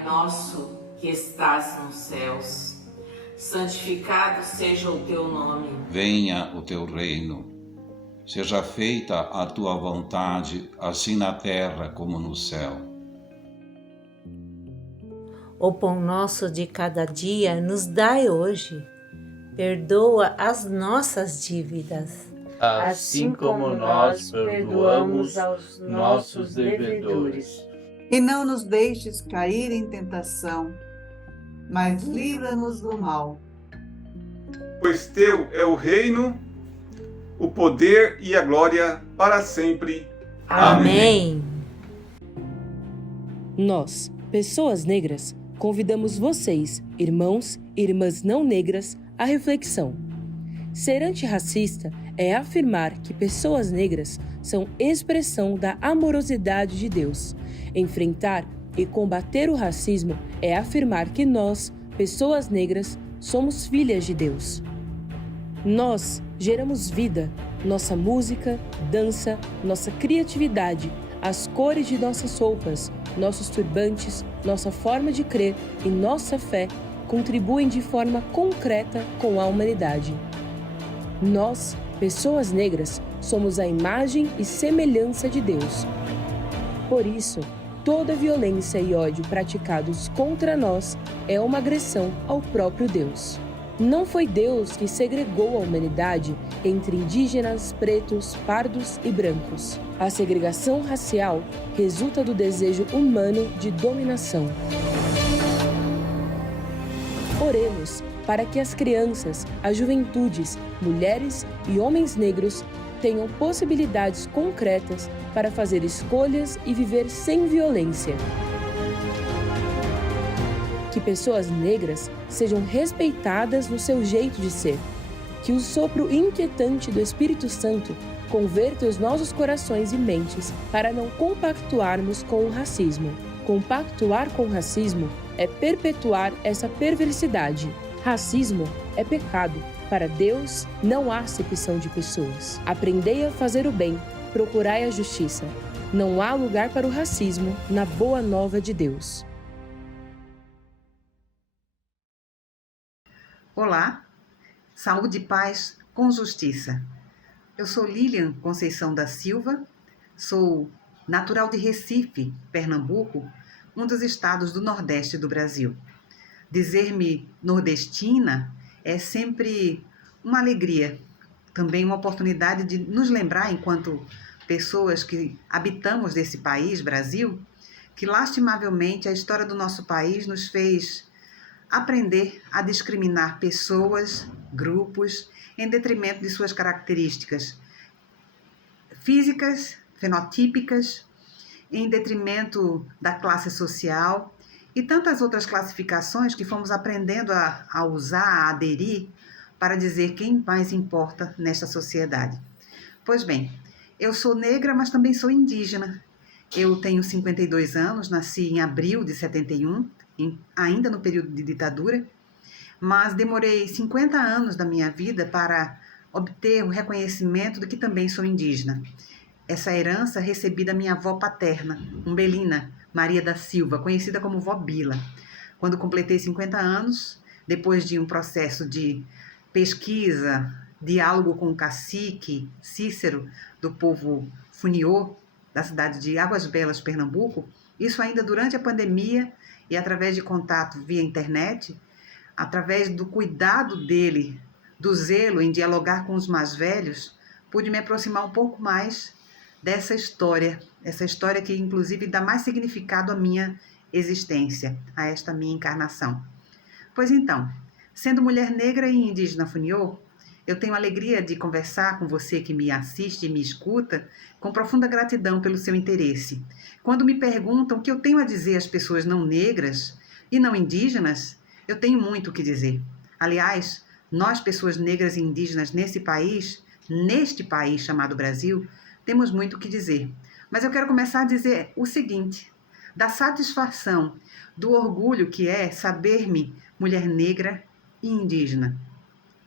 Pai nosso que estás nos céus, santificado seja o teu nome. Venha o teu reino. Seja feita a tua vontade, assim na terra como no céu. O pão nosso de cada dia nos dai hoje. Perdoa as nossas dívidas, assim como nós perdoamos aos nossos devedores. E não nos deixes cair em tentação, mas livra-nos do mal. Pois teu é o reino, o poder e a glória para sempre. Amém. Nós, pessoas negras, convidamos vocês, irmãos e irmãs não negras, à reflexão. Ser antirracista é afirmar que pessoas negras são expressão da amorosidade de Deus. Enfrentar e combater o racismo é afirmar que nós, pessoas negras, somos filhas de Deus. Nós geramos vida, nossa música, dança, nossa criatividade, as cores de nossas roupas, nossos turbantes, nossa forma de crer e nossa fé contribuem de forma concreta com a humanidade. Nós, pessoas negras, somos a imagem e semelhança de Deus. Por isso, toda violência e ódio praticados contra nós é uma agressão ao próprio Deus. Não foi Deus que segregou a humanidade entre indígenas, pretos, pardos e brancos. A segregação racial resulta do desejo humano de dominação. Oremos para que as crianças, as juventudes, mulheres e homens negros tenham possibilidades concretas para fazer escolhas e viver sem violência. Que pessoas negras sejam respeitadas no seu jeito de ser. Que o sopro inquietante do Espírito Santo converta os nossos corações e mentes para não compactuarmos com o racismo. Compactuar com o racismo é perpetuar essa perversidade. Racismo é pecado. Para Deus, não há acepção de pessoas. Aprendei a fazer o bem, procurai a justiça. Não há lugar para o racismo na boa nova de Deus. Olá, saúde e paz com justiça. Eu sou Lilian Conceição da Silva, sou natural de Recife, Pernambuco, um dos estados do Nordeste do Brasil. Dizer-me nordestina é sempre uma alegria, também uma oportunidade de nos lembrar, enquanto pessoas que habitamos desse país, Brasil, que lastimavelmente a história do nosso país nos fez aprender a discriminar pessoas, grupos, em detrimento de suas características físicas, fenotípicas, em detrimento da classe social e tantas outras classificações que fomos aprendendo a usar, a aderir, para dizer quem mais importa nesta sociedade. Pois bem, eu sou negra, mas também sou indígena. Eu tenho 52 anos, nasci em abril de 71, ainda no período de ditadura, mas demorei 50 anos da minha vida para obter o reconhecimento de que também sou indígena. Essa herança recebi da minha avó paterna, Umbelina Maria da Silva, conhecida como Vó Bila. Quando completei 50 anos, depois de um processo de pesquisa, diálogo com o cacique Cícero, do povo Funiô, da cidade de Águas Belas, Pernambuco, isso ainda durante a pandemia e através de contato via internet, através do cuidado dele, do zelo em dialogar com os mais velhos, pude me aproximar um pouco mais dessa história, essa história que inclusive dá mais significado à minha existência, a esta minha encarnação. Pois então, sendo mulher negra e indígena Funiô, eu tenho a alegria de conversar com você que me assiste e me escuta com profunda gratidão pelo seu interesse. Quando me perguntam o que eu tenho a dizer às pessoas não negras e não indígenas, eu tenho muito o que dizer. Aliás, nós, pessoas negras e indígenas neste país chamado Brasil, temos muito o que dizer. Mas eu quero começar a dizer o seguinte: da satisfação, do orgulho que é saber-me mulher negra e indígena.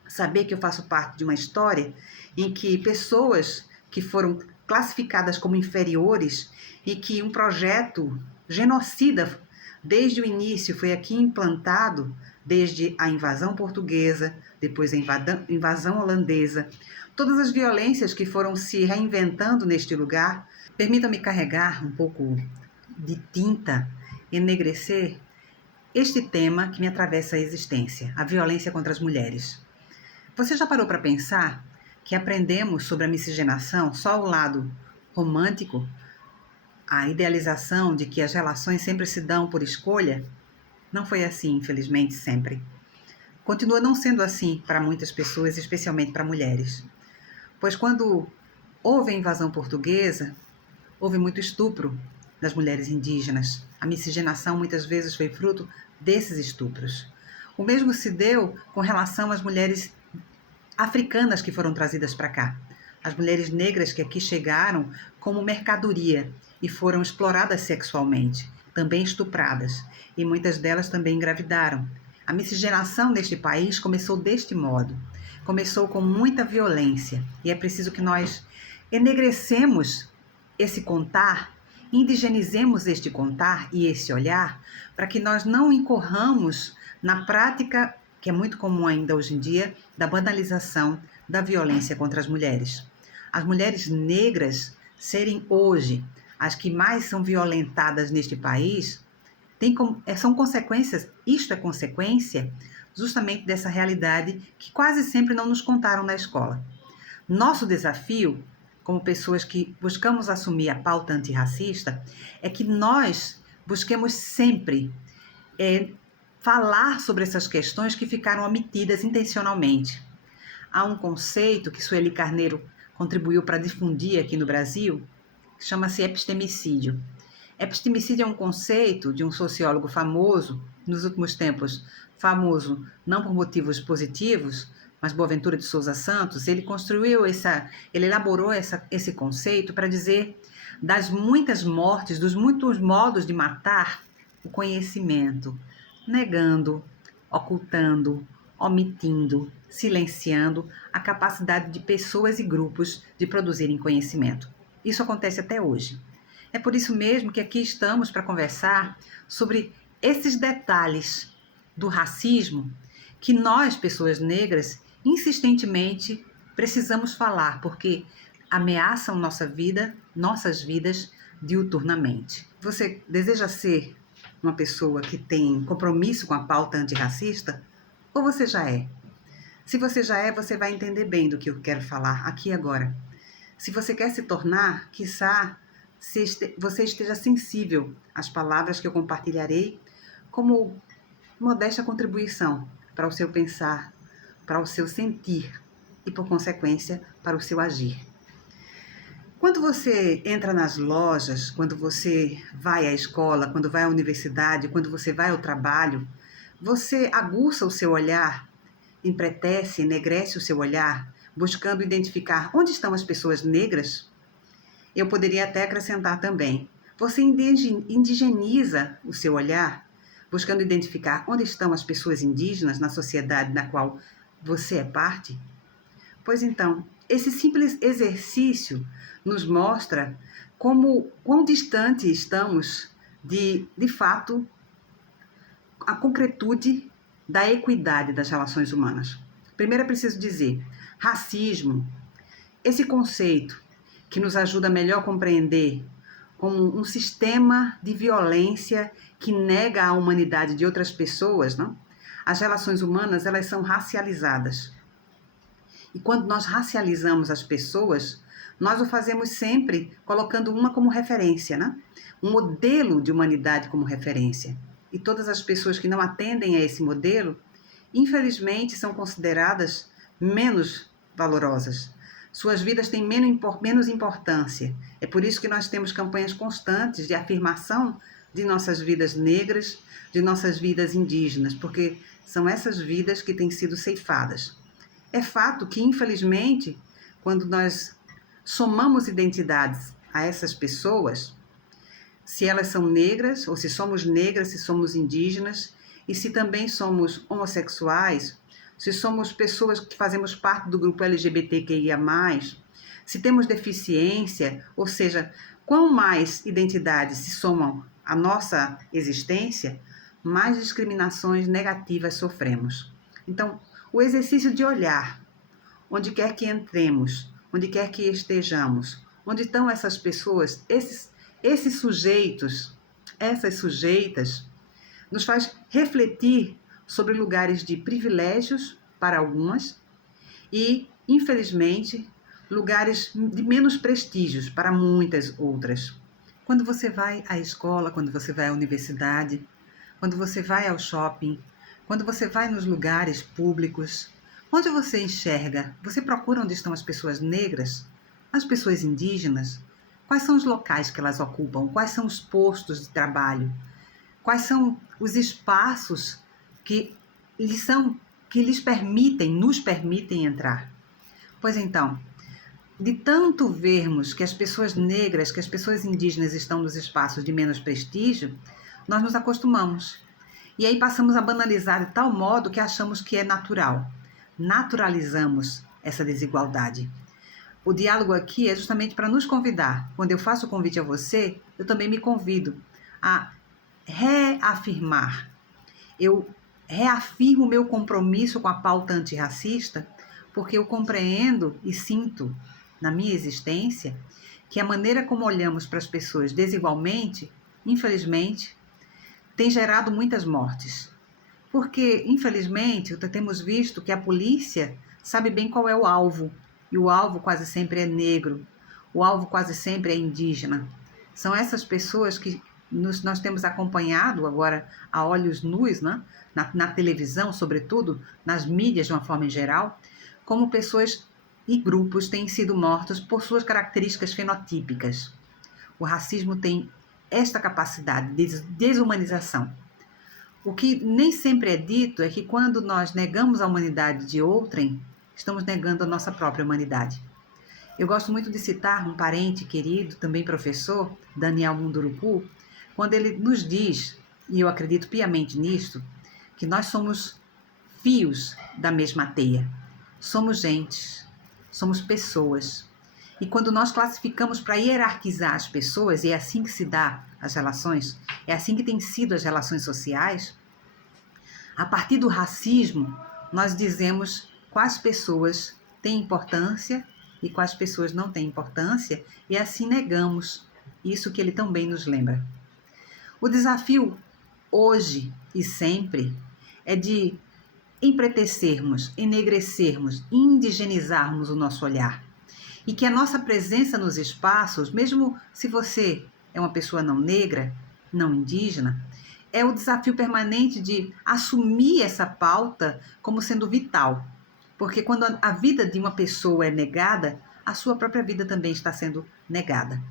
Saber que eu faço parte de uma história em que pessoas que foram classificadas como inferiores e que um projeto genocida desde o início foi aqui implantado, desde a invasão portuguesa, depois a invasão holandesa, todas as violências que foram se reinventando neste lugar. Permitam-me carregar um pouco de tinta, enegrecer este tema que me atravessa a existência, a violência contra as mulheres. Você já parou para pensar que aprendemos sobre a miscigenação só o lado romântico, a idealização de que as relações sempre se dão por escolha? Não foi assim, infelizmente, sempre. Continua não sendo assim para muitas pessoas, especialmente para mulheres. Pois quando houve a invasão portuguesa, houve muito estupro das mulheres indígenas. A miscigenação muitas vezes foi fruto desses estupros. O mesmo se deu com relação às mulheres africanas que foram trazidas para cá. As mulheres negras que aqui chegaram como mercadoria e foram exploradas sexualmente, também estupradas, e muitas delas também engravidaram. A miscigenação neste país começou deste modo. Começou com muita violência, e é preciso que nós enegrecemos esse contar, indigenizemos este contar e esse olhar, para que nós não incorramos na prática, que é muito comum ainda hoje em dia, da banalização da violência contra as mulheres. As mulheres negras serem hoje as que mais são violentadas neste país, são consequências, isto é consequência justamente dessa realidade que quase sempre não nos contaram na escola. Nosso desafio, como pessoas que buscamos assumir a pauta antirracista, é que nós busquemos sempre falar sobre essas questões que ficaram omitidas intencionalmente. Há um conceito que Sueli Carneiro contribuiu para difundir aqui no Brasil, que chama-se epistemicídio. Epistemicídio é um conceito de um sociólogo famoso, nos últimos tempos, famoso não por motivos positivos, mas Boaventura de Souza Santos. Ele elaborou esse conceito para dizer das muitas mortes, dos muitos modos de matar o conhecimento, negando, ocultando, omitindo, silenciando a capacidade de pessoas e grupos de produzirem conhecimento. Isso acontece até hoje. É por isso mesmo que aqui estamos para conversar sobre esses detalhes do racismo que nós, pessoas negras, insistentemente precisamos falar, porque ameaçam nossas vidas diuturnamente. Você deseja ser uma pessoa que tem compromisso com a pauta antirracista? Ou você já é? Se você já é, você vai entender bem do que eu quero falar aqui e agora. Se você quer se tornar, quiçá você esteja sensível às palavras que eu compartilharei como modesta contribuição para o seu pensar, para o seu sentir e, por consequência, para o seu agir. Quando você entra nas lojas, quando você vai à escola, quando vai à universidade, quando você vai ao trabalho, você aguça o seu olhar, empretece, enegrece o seu olhar, buscando identificar onde estão as pessoas negras. Eu poderia até acrescentar também, você indigeniza o seu olhar, buscando identificar onde estão as pessoas indígenas na sociedade na qual você é parte? Pois então, esse simples exercício nos mostra quão distante estamos de fato, a concretude da equidade das relações humanas. Primeiro é preciso dizer, racismo, esse conceito que nos ajuda a melhor compreender como um sistema de violência que nega a humanidade de outras pessoas, não? As relações humanas, elas são racializadas. E quando nós racializamos as pessoas, nós o fazemos sempre colocando uma como referência, né? Um modelo de humanidade como referência. E todas as pessoas que não atendem a esse modelo, infelizmente, são consideradas menos valorosas. Suas vidas têm menos importância. É por isso que nós temos campanhas constantes de afirmação de nossas vidas negras, de nossas vidas indígenas, porque são essas vidas que têm sido ceifadas. É fato que, infelizmente, quando nós somamos identidades a essas pessoas, se elas são negras, ou se somos negras, se somos indígenas, e se também somos homossexuais, se somos pessoas que fazemos parte do grupo LGBTQIA+, se temos deficiência, ou seja, quão mais identidades se somam a nossa existência, mais discriminações negativas sofremos. Então, o exercício de olhar, onde quer que entremos, onde quer que estejamos, onde estão essas pessoas, esses sujeitos, essas sujeitas, nos faz refletir sobre lugares de privilégios para algumas e, infelizmente, lugares de menos prestígios para muitas outras. Quando você vai à escola, quando você vai à universidade, quando você vai ao shopping, quando você vai nos lugares públicos, onde você enxerga, você procura onde estão as pessoas negras, as pessoas indígenas, quais são os locais que elas ocupam, quais são os postos de trabalho, quais são os espaços que lhes permitem, nos permitem entrar. Pois então, de tanto vermos que as pessoas negras, que as pessoas indígenas estão nos espaços de menos prestígio, nós nos acostumamos. E aí passamos a banalizar de tal modo que achamos que é natural. Naturalizamos essa desigualdade. O diálogo aqui é justamente para nos convidar. Quando eu faço o convite a você, eu também me convido a reafirmar. Eu reafirmo o meu compromisso com a pauta antirracista, porque eu compreendo e sinto na minha existência que a maneira como olhamos para as pessoas desigualmente, infelizmente, tem gerado muitas mortes. Porque, infelizmente, temos visto que a polícia sabe bem qual é o alvo, e o alvo quase sempre é negro, o alvo quase sempre é indígena. São essas pessoas que nós temos acompanhado agora a olhos nus, né? na televisão, sobretudo, nas mídias de uma forma em geral, como pessoas e grupos têm sido mortos por suas características fenotípicas. O racismo tem esta capacidade de desumanização. O que nem sempre é dito é que quando nós negamos a humanidade de outrem, estamos negando a nossa própria humanidade. Eu gosto muito de citar um parente querido, também professor, Daniel Munduruku, quando ele nos diz, e eu acredito piamente nisto, que nós somos fios da mesma teia. Somos gente, somos pessoas. E quando nós classificamos para hierarquizar as pessoas, e é assim que se dá as relações, é assim que têm sido as relações sociais, a partir do racismo, nós dizemos quais pessoas têm importância e quais pessoas não têm importância, e assim negamos isso que ele também nos lembra. O desafio hoje e sempre é de empretecermos, enegrecermos, indigenizarmos o nosso olhar. E que a nossa presença nos espaços, mesmo se você é uma pessoa não negra, não indígena, é o desafio permanente de assumir essa pauta como sendo vital. Porque quando a vida de uma pessoa é negada, a sua própria vida também está sendo negada.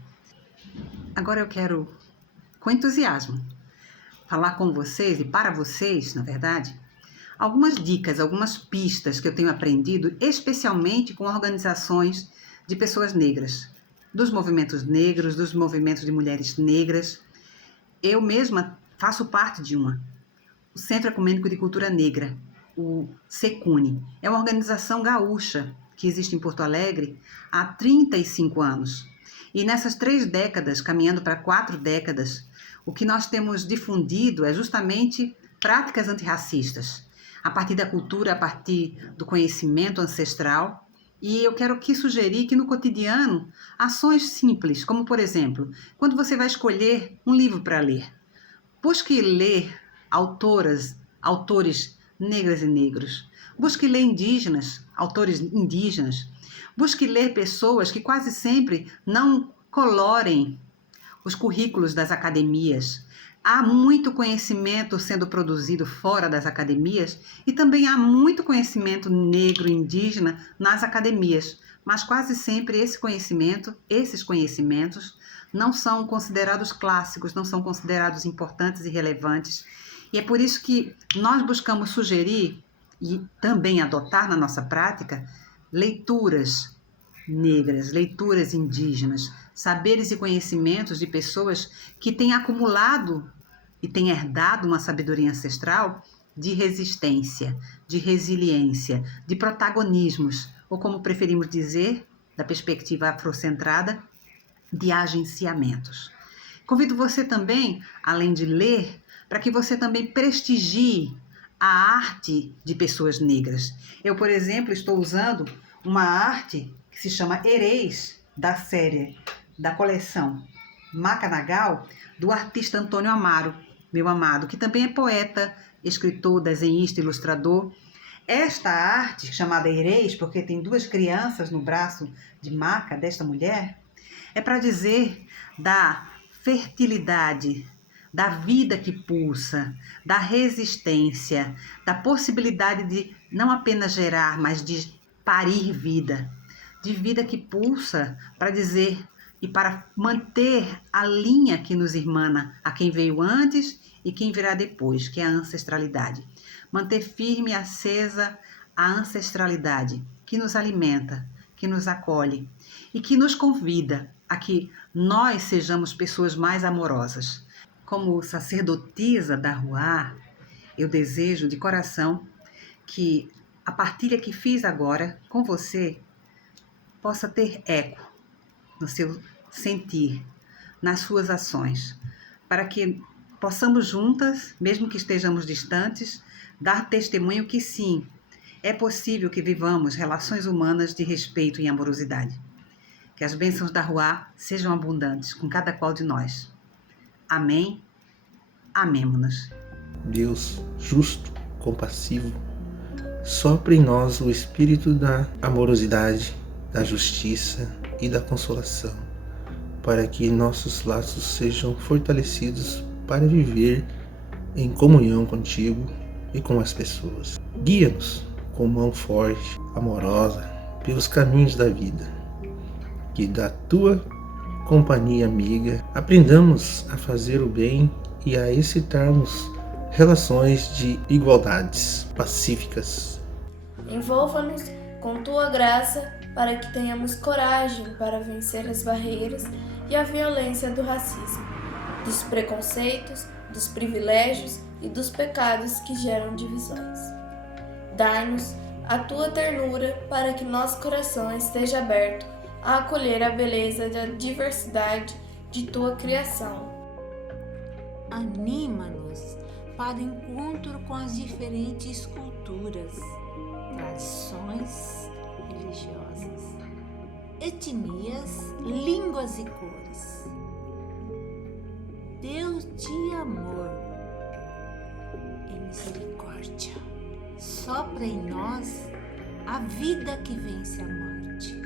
Agora eu quero, com entusiasmo, falar com vocês e para vocês, na verdade, algumas dicas, algumas pistas que eu tenho aprendido, especialmente com organizações de pessoas negras, dos movimentos negros, dos movimentos de mulheres negras. Eu mesma faço parte de o Centro Ecumênico de Cultura Negra, o SECUNE. É uma organização gaúcha que existe em Porto Alegre há 35 anos. E nessas 3 décadas, caminhando para 4 décadas, o que nós temos difundido é justamente práticas antirracistas, a partir da cultura, a partir do conhecimento ancestral. E eu quero aqui sugerir que no cotidiano, ações simples, como por exemplo, quando você vai escolher um livro para ler, busque ler autores negras e negros, busque ler autores indígenas, busque ler pessoas que quase sempre não colorem os currículos das academias. Há muito conhecimento sendo produzido fora das academias e também há muito conhecimento negro e indígena nas academias, mas quase sempre esses conhecimentos não são considerados clássicos, não são considerados importantes e relevantes. E é por isso que nós buscamos sugerir e também adotar na nossa prática leituras negras, leituras indígenas, saberes e conhecimentos de pessoas que têm acumulado e têm herdado uma sabedoria ancestral de resistência, de resiliência, de protagonismos, ou como preferimos dizer, da perspectiva afrocentrada, de agenciamentos. Convido você também, além de ler, para que você também prestigie a arte de pessoas negras. Eu, por exemplo, estou usando uma arte que se chama Ereis, da série, da coleção Macanagal, do artista Antônio Amaro, meu amado, que também é poeta, escritor, desenhista, ilustrador. Esta arte, chamada Ereis, porque tem 2 crianças no braço de maca desta mulher, é para dizer da fertilidade, da vida que pulsa, da resistência, da possibilidade de não apenas gerar, mas de parir vida, de vida que pulsa para dizer e para manter a linha que nos irmana a quem veio antes e quem virá depois, que é a ancestralidade. Manter firme e acesa a ancestralidade que nos alimenta, que nos acolhe e que nos convida a que nós sejamos pessoas mais amorosas. Como sacerdotisa da Ruá, eu desejo de coração que a partilha que fiz agora com você possa ter eco no seu sentir, nas suas ações, para que possamos juntas, mesmo que estejamos distantes, dar testemunho que sim, é possível que vivamos relações humanas de respeito e amorosidade. Que as bênçãos da Ruá sejam abundantes com cada qual de nós. Amém. Amemo-nos. Deus justo, compassivo, sopra em nós o espírito da amorosidade, da justiça e da consolação, para que nossos laços sejam fortalecidos para viver em comunhão contigo e com as pessoas. Guia-nos com mão forte, amorosa, pelos caminhos da vida. Que da tua companhia amiga aprendamos a fazer o bem e a excitarmos relações de igualdades pacíficas. Envolva-nos com tua graça para que tenhamos coragem para vencer as barreiras e a violência do racismo, dos preconceitos, dos privilégios e dos pecados que geram divisões. Dai-nos a tua ternura para que nosso coração esteja aberto a acolher a beleza da diversidade de tua criação. Anima-nos para o encontro com as diferentes culturas, tradições religiosas, etnias, línguas e cores. Deus de amor e misericórdia, sopra em nós a vida que vence a morte.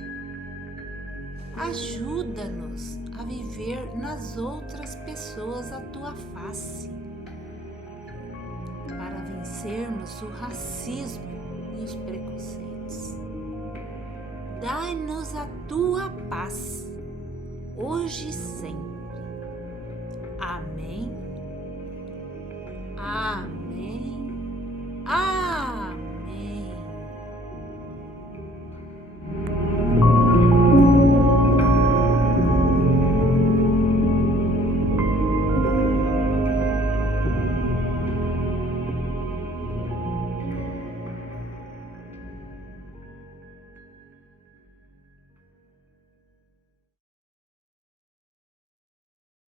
Ajuda-nos a viver nas outras pessoas a tua face, para vencermos o racismo e os preconceitos. Dai-nos a tua paz, hoje e sempre.